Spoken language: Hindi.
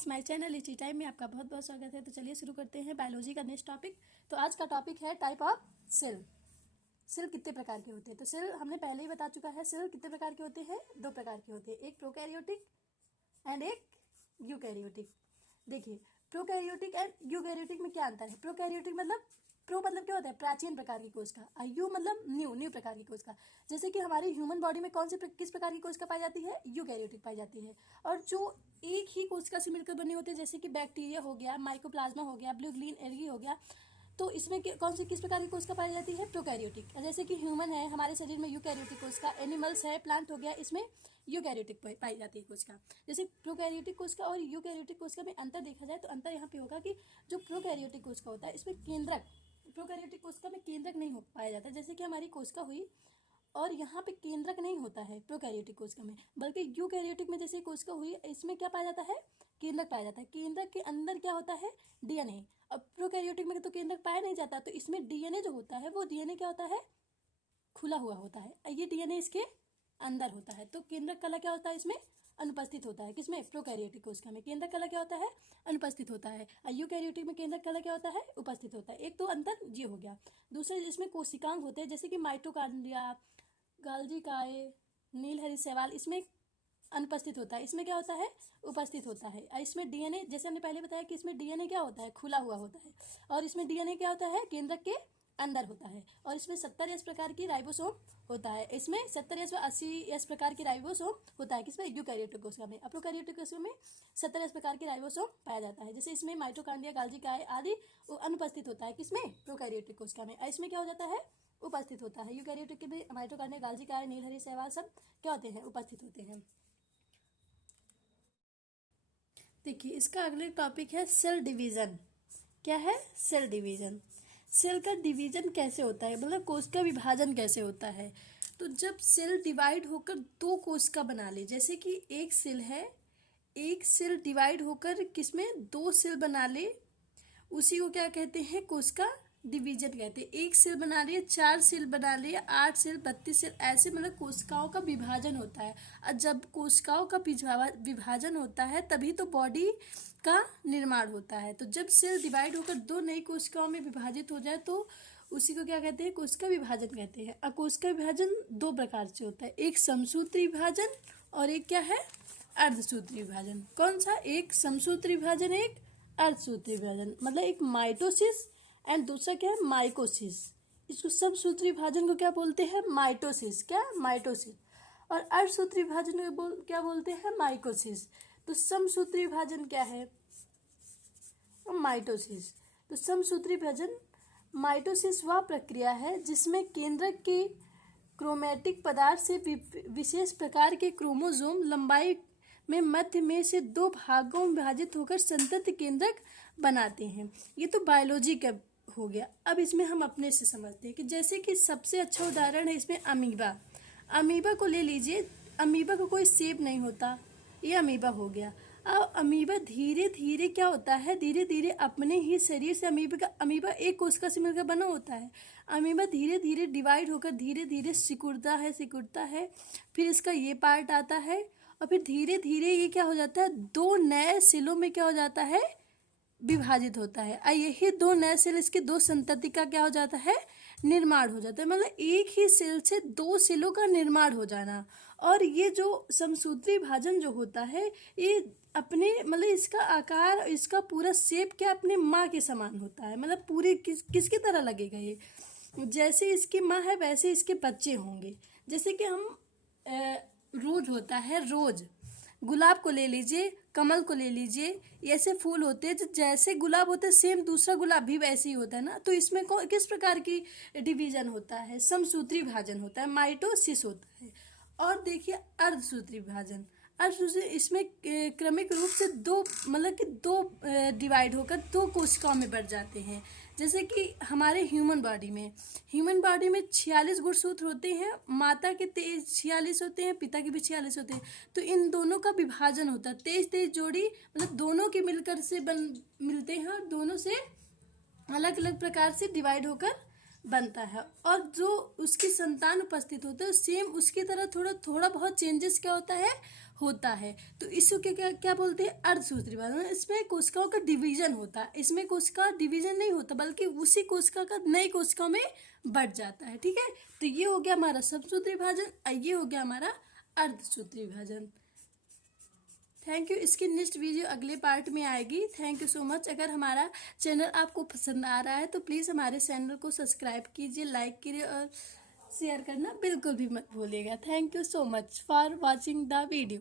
फ्रेंड्स, माय चैनल लिची टाइम में आपका बहुत बहुत स्वागत है। तो चलिए शुरू करते हैं बायोलॉजी का नेक्स्ट टॉपिक। तो आज का टॉपिक है टाइप ऑफ सेल। सेल कितने प्रकार के होते हैं? तो सेल हमने पहले ही बता चुका है। सेल कितने प्रकार के होते हैं? दो प्रकार के होते हैं, एक प्रोकैरियोटिक एंड एक यूकैरियोटिक। देखिए, प्रोकैरियोटिक एंड यूकैरियोटिक में क्या अंतर है? प्रोकैरियोटिक मतलब प्रो मतलब क्या होता है? प्राचीन प्रकार की कोशिका, और यू मतलब न्यू प्रकार की कोशिका। जैसे कि हमारी ह्यूमन बॉडी में कौन सी किस प्रकार की कोशिका पाई जाती है? यूकैरियोटिक पाई जाती है। और जो एक ही कोशिका से मिलकर बने होते हैं, जैसे कि बैक्टीरिया हो गया, माइकोप्लाज्मा हो गया, ब्लू ग्रीन एल्गी हो गया, तो इसमें कौन सी किस प्रकार की कोशिका पाई जाती है? प्रोकैरियोटिक। जैसे कि ह्यूमन है, हमारे शरीर में यूकैरियोटिक कोशिका, एनिमल्स है, प्लांट हो गया, इसमें यूकैरियोटिक पाई जाती है कोशिका। जैसे प्रोकैरियोटिक कोशिका और यूकैरियोटिक कोशिका में अंतर देखा जाए तो अंतर यहाँ पे होगा कि जो प्रोकैरियोटिक कोशिका होता है इसमें केंद्रक, प्रोकैरियोटिक कोशिका में केंद्रक नहीं हो पाया जाता। जैसे कि हमारी कोशिका हुई और यहाँ पे केंद्रक नहीं होता है प्रोकैरियोटिक कोशिका में, बल्कि यूकैरियोटिक में जैसे कोशिका हुई इसमें क्या पाया जाता है? केंद्रक पाया जाता है। केंद्रक के अंदर क्या होता है? डीएनए। अब प्रोकैरियोटिक में तो केंद्रक पाया नहीं जाता, तो इसमें डीएनए जो होता है वो डीएनए क्या होता है? खुला हुआ होता है। ये डीएनए इसके अंदर होता है। तो केंद्रक कला क्या होता है? इसमें अनुपस्थित होता है। किसमें? प्रोकैरियोटिक कोशिका में केंद्रक कला क्या होता है? अनुपस्थित होता है। यूकैरियोटिक में केंद्रक कला क्या होता है? उपस्थित होता है। एक तो अंतर ये हो गया। दूसरे इसमें कोशिकांग होते हैं, जैसे कि माइटोकॉन्ड्रिया, गाल्जी काय, नीलहरी शैवाल, इसमें अनुपस्थित होता है। इसमें क्या होता है? उपस्थित होता है। इसमें डीएनए, जैसे हमने पहले बताया कि इसमें डीएनए क्या होता है? खुला हुआ होता है। और इसमें डीएनए क्या होता है? केंद्रक के अंदर होता है। और इसमें 70S प्रकार की राइबोसोम होता है। इसमें 70S व 80S प्रकार की राइबोसोम होता है। किसमें? यूकैरियोटिक कोशिका में। प्रोकैरियोटिक कोशिका में 70S प्रकार की राइबोसोम पाया जाता है। जैसे इसमें माइटोकॉन्ड्रिया, गाल्जी काय आदि अनुपस्थित होता है। किसमें? प्रोकैरियोटिक कोशिका में। इसमें क्या हो जाता है? उपस्थित होता है। यूकैरियोटिक के भी माइटोकॉन्ड्रिया, गाल्जी काय, नीलहरी शैवाल सब क्या होते हैं? उपस्थित होते हैं। देखिए, इसका अगले टॉपिक है सेल डिवीजन। क्या है? Cell division. सेल का डिवीजन कैसे होता है, मतलब कोश का विभाजन कैसे होता है? तो जब सेल डिवाइड होकर दो कोशिका बना ले, जैसे कि एक सेल है, एक सेल डिवाइड होकर किसमें? दो सेल बना ले, उसी को क्या कहते हैं? कोशिका डिवीजन कहते हैं। एक सेल बना रही है, 4 सेल बना रही है, 8 सेल, 32 सेल, ऐसे मतलब कोशिकाओं का विभाजन होता है। और जब कोशिकाओं का विभाजन होता है तभी तो बॉडी का निर्माण होता है। तो जब सेल डिवाइड होकर दो नई कोशिकाओं में विभाजित हो जाए तो उसी को क्या कहते हैं? कोशिका विभाजन कहते हैं। और कोशिका विभाजन दो प्रकार से होता है, एक समसूत्री विभाजन और एक क्या है? अर्धसूत्री विभाजन। कौन सा? एक समसूत्री विभाजन, एक अर्धसूत्री विभाजन। मतलब एक माइटोसिस एंड दूसरा क्या है? माइकोसिस। इसको समसूत्री विभाजन को क्या बोलते हैं? माइटोसिस। क्या? माइटोसिस। और अर्धसूत्री विभाजन को क्या बोलते हैं? माइकोसिस। तो समसूत्री विभाजन क्या है? माइटोसिस। तो समसूत्री विभाजन माइटोसिस वह प्रक्रिया है जिसमें केंद्रक के क्रोमैटिक पदार्थ से विशेष प्रकार के क्रोमोसोम लंबाई में मध्य में से दो भागों में विभाजित होकर संतति केंद्रक बनाते हैं। ये तो बायोलॉजी का हो गया। अब इसमें हम अपने से समझते हैं कि जैसे कि सबसे अच्छा उदाहरण है इसमें अमीबा। अमीबा को ले लीजिए। अमीबा को कोई शेप नहीं होता, ये अमीबा हो गया। अब अमीबा धीरे धीरे क्या होता है? धीरे धीरे अपने ही शरीर से अमीबा एक कोशिका से मिलकर बना होता है। अमीबा धीरे धीरे डिवाइड होकर धीरे धीरे सिकुड़ता है, फिर इसका ये पार्ट आता है और फिर धीरे धीरे ये क्या हो जाता है? दो नए सेलों में क्या हो जाता है? विभाजित होता है। और यही दो नए सेल, इसके दो संतति का क्या हो जाता है? निर्माण हो जाता है। मतलब एक ही सेल से दो सेलों का निर्माण हो जाना। और ये जो समसूत्री विभाजन जो होता है, ये अपने मतलब इसका आकार, इसका पूरा शेप क्या अपने माँ के समान होता है। मतलब पूरे किसकी तरह लगेगा? ये जैसे इसकी माँ है वैसे इसके बच्चे होंगे। जैसे कि हम रोज होता है, रोज गुलाब को ले लीजिए, कमल को ले लीजिए, ऐसे फूल होते हैं जैसे गुलाब होते हैं सेम दूसरा गुलाब भी वैसे ही होता है ना। तो इसमें किस प्रकार की डिवीजन होता है? समसूत्री विभाजन होता है, माइटोसिस होता है। और देखिए अर्धसूत्री विभाजन। अर्धसूत्री इसमें क्रमिक रूप से दो मतलब कि दो डिवाइड होकर दो कोशिकाओं में बढ़ जाते हैं। जैसे कि हमारे ह्यूमन बॉडी में 46 गुणसूत्र होते हैं। माता के 46 होते हैं, पिता के भी 46 होते हैं। तो इन दोनों का विभाजन होता है। 23 जोड़ी, मतलब दोनों के मिलकर से मिलते हैं और दोनों से अलग अलग प्रकार से डिवाइड होकर बनता है, और जो उसकी संतान उपस्थित होता है सेम उसकी तरह थोड़ा थोड़ा बहुत चेंजेस क्या होता है। तो इसको क्या क्या क्या बोलते हैं, अर्धसूत्री विभाजन। इसमें कोशिकाओं का डिवीजन होता है, इसमें कोशिका डिवीजन नहीं होता बल्कि उसी कोशिका का नई कोशिकाओं में बढ़ जाता है। ठीक है, तो ये हो गया हमारा समसूत्री विभाजन और ये हो गया हमारा अर्धसूत्री विभाजन। Thank you. इसकी नेक्स्ट वीडियो अगले पार्ट में आएगी। Thank you so much. अगर हमारा चैनल आपको पसंद आ रहा है तो प्लीज़ हमारे चैनल को सब्सक्राइब कीजिए, लाइक कीजिए और शेयर करना बिल्कुल भी मत भूलिएगा। Thank you so much for watching the video.